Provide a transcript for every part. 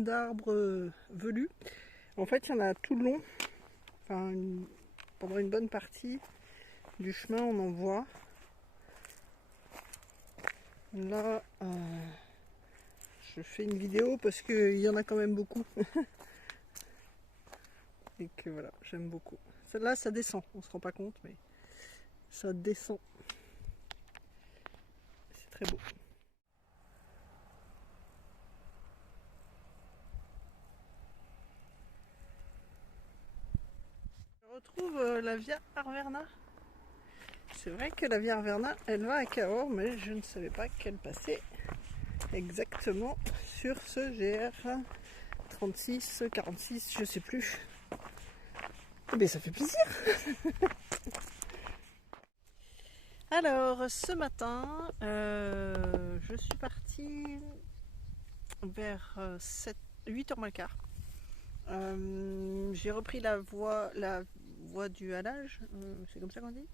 d'arbres velus. En fait, il y en a tout le long. Enfin, pendant une bonne partie du chemin, on en voit. Là, je fais une vidéo parce qu'il y en a quand même beaucoup. Et que voilà, j'aime beaucoup. Celle-là, ça descend. On se rend pas compte, mais ça descend. C'est très beau. Je retrouve la Via Arverna. C'est vrai que la Via Arverna, elle va à Cahors, mais je ne savais pas qu'elle passait exactement sur ce GR 36, 46, je sais plus. Mais ça fait plaisir. Alors, ce matin, je suis partie vers 8h moins le quart. J'ai repris la voie du halage, c'est comme ça qu'on dit.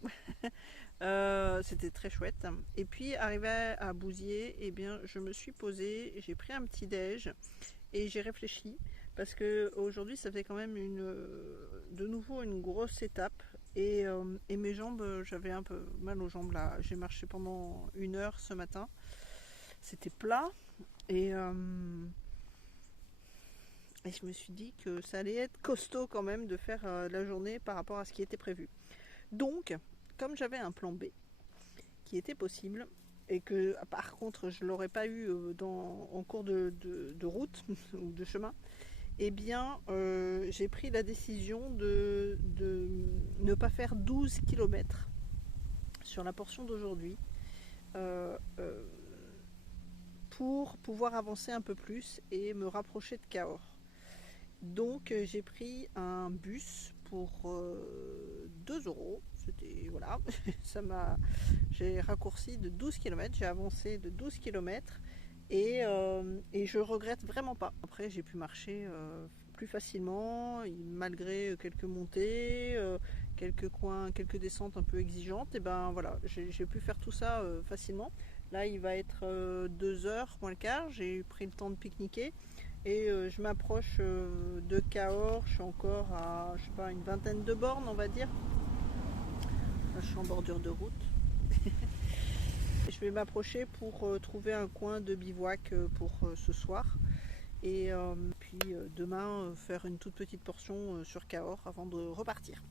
C'était très chouette. Et puis, arrivé à Bouziers, eh bien, je me suis posée, j'ai pris un petit déj et j'ai réfléchi. Parce que aujourd'hui, ça fait quand même de nouveau une grosse étape. Et mes jambes, j'avais un peu mal aux jambes là. J'ai marché pendant 1 heure ce matin. C'était plat. Et je me suis dit que ça allait être costaud quand même de faire la journée par rapport à ce qui était prévu. Donc, comme j'avais un plan B qui était possible, et que par contre je ne l'aurais pas eu en cours de route ou de chemin, eh bien j'ai pris la décision de ne pas faire 12 km sur la portion d'aujourd'hui pour pouvoir avancer un peu plus et me rapprocher de Cahors. Donc j'ai pris un bus pour 2 €. C'était voilà, j'ai raccourci de 12 km, j'ai avancé de 12 km et je regrette vraiment pas. Après j'ai pu marcher plus facilement malgré quelques montées, quelques coins, quelques descentes un peu exigeantes. Et ben voilà, j'ai pu faire tout ça facilement. Là il va être 2h moins le quart, j'ai pris le temps de pique-niquer. Et je m'approche de Cahors, je suis encore à je sais pas, une vingtaine de bornes on va dire. Là, je suis en bordure de route. Je vais m'approcher pour trouver un coin de bivouac pour ce soir. Et puis demain faire une toute petite portion sur Cahors avant de repartir.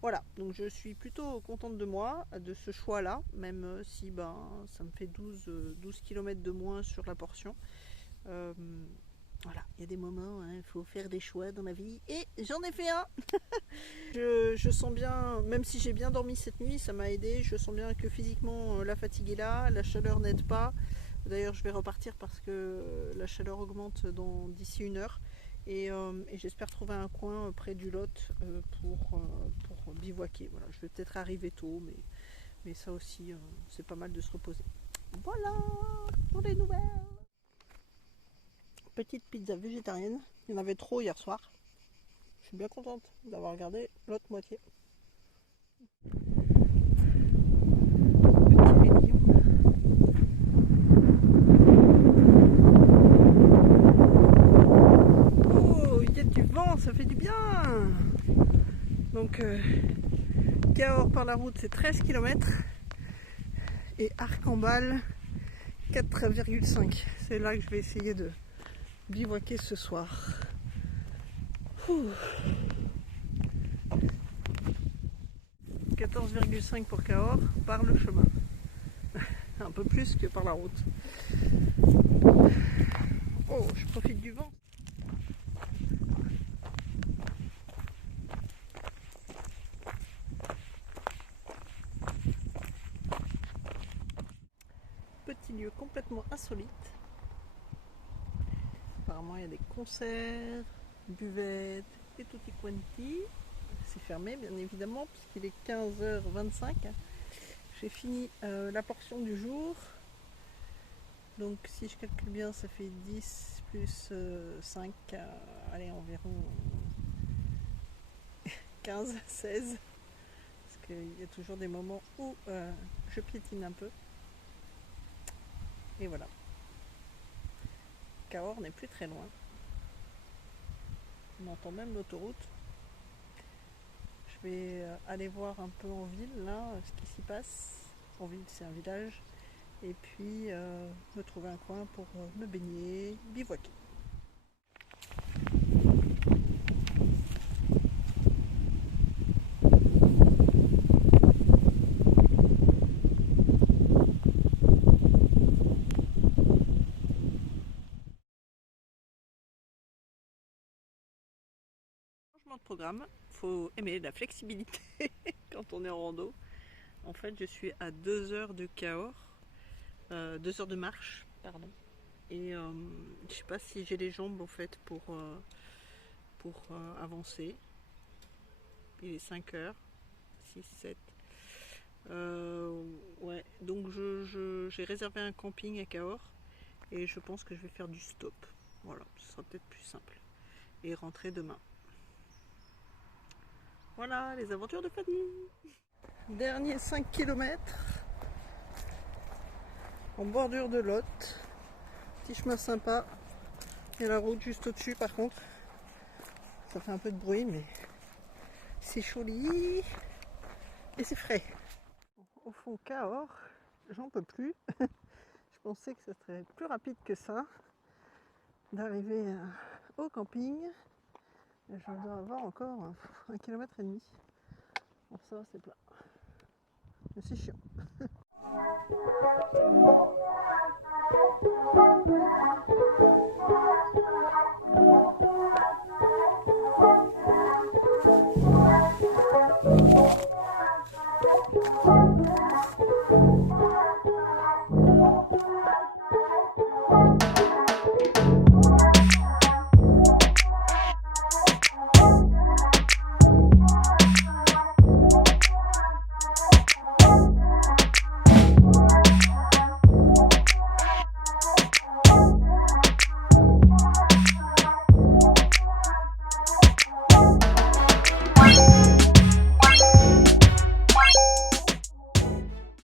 Voilà, donc je suis plutôt contente de moi, de ce choix là, même si ça me fait 12 km de moins sur la portion. Voilà, il y a des moments, il faut faire des choix dans la vie, et j'en ai fait un. je sens bien, même si j'ai bien dormi cette nuit, ça m'a aidé. Je sens bien que physiquement la fatigue est là, la chaleur n'aide pas. D'ailleurs je vais repartir parce que la chaleur augmente d'ici 1 heure. Et j'espère trouver un coin près du Lot pour bivouaquer. Voilà, je vais peut-être arriver tôt, mais ça aussi c'est pas mal de se reposer. Voilà pour les nouvelles. Petite pizza végétarienne, il y en avait trop hier soir. Je suis bien contente d'avoir regardé l'autre moitié. Petit rayon. Oh, il y a du vent, ça fait du bien. Donc Cahors par la route c'est 13 km et Arcambal 4,5. C'est là que je vais essayer de bivouaquer ce soir. 14,5 pour Cahors par le chemin. Un peu plus que par la route. Oh, je profite du vent. Petit lieu complètement insolite. Apparemment il y a des concerts, buvettes et tutti quanti. C'est fermé bien évidemment puisqu'il est 15h25. J'ai fini la portion du jour. Donc si je calcule bien ça fait 10 plus 5, allez environ 15, 16. Parce qu'il y a toujours des moments où je piétine un peu. Et voilà. Cahors n'est plus très loin. On entend même l'autoroute. Je vais aller voir un peu en ville là ce qui s'y passe. En ville, c'est un village. Et puis me trouver un coin pour me baigner, bivouaquer. Changement de programme, faut aimer la flexibilité quand on est en rando. En fait, je suis à 2 heures de Cahors, 2 heures de marche, pardon. Et je sais pas si j'ai les jambes en fait pour avancer. Il est 5 heures, 6, 7. Ouais, donc j'ai réservé un camping à Cahors et je pense que je vais faire du stop. Voilà, ce sera peut-être plus simple. Et rentrer demain. Voilà, les aventures de Fanny. Dernier 5 km en bordure de Lot. Petit chemin sympa. Et la route juste au-dessus par contre. Ça fait un peu de bruit mais c'est joli. Et c'est frais. Au fond, Cahors, j'en peux plus. Je pensais que ce serait plus rapide que ça d'arriver au camping. Et je dois avoir encore 1,5 km. Bon, ça va, c'est plat. Mais c'est chiant.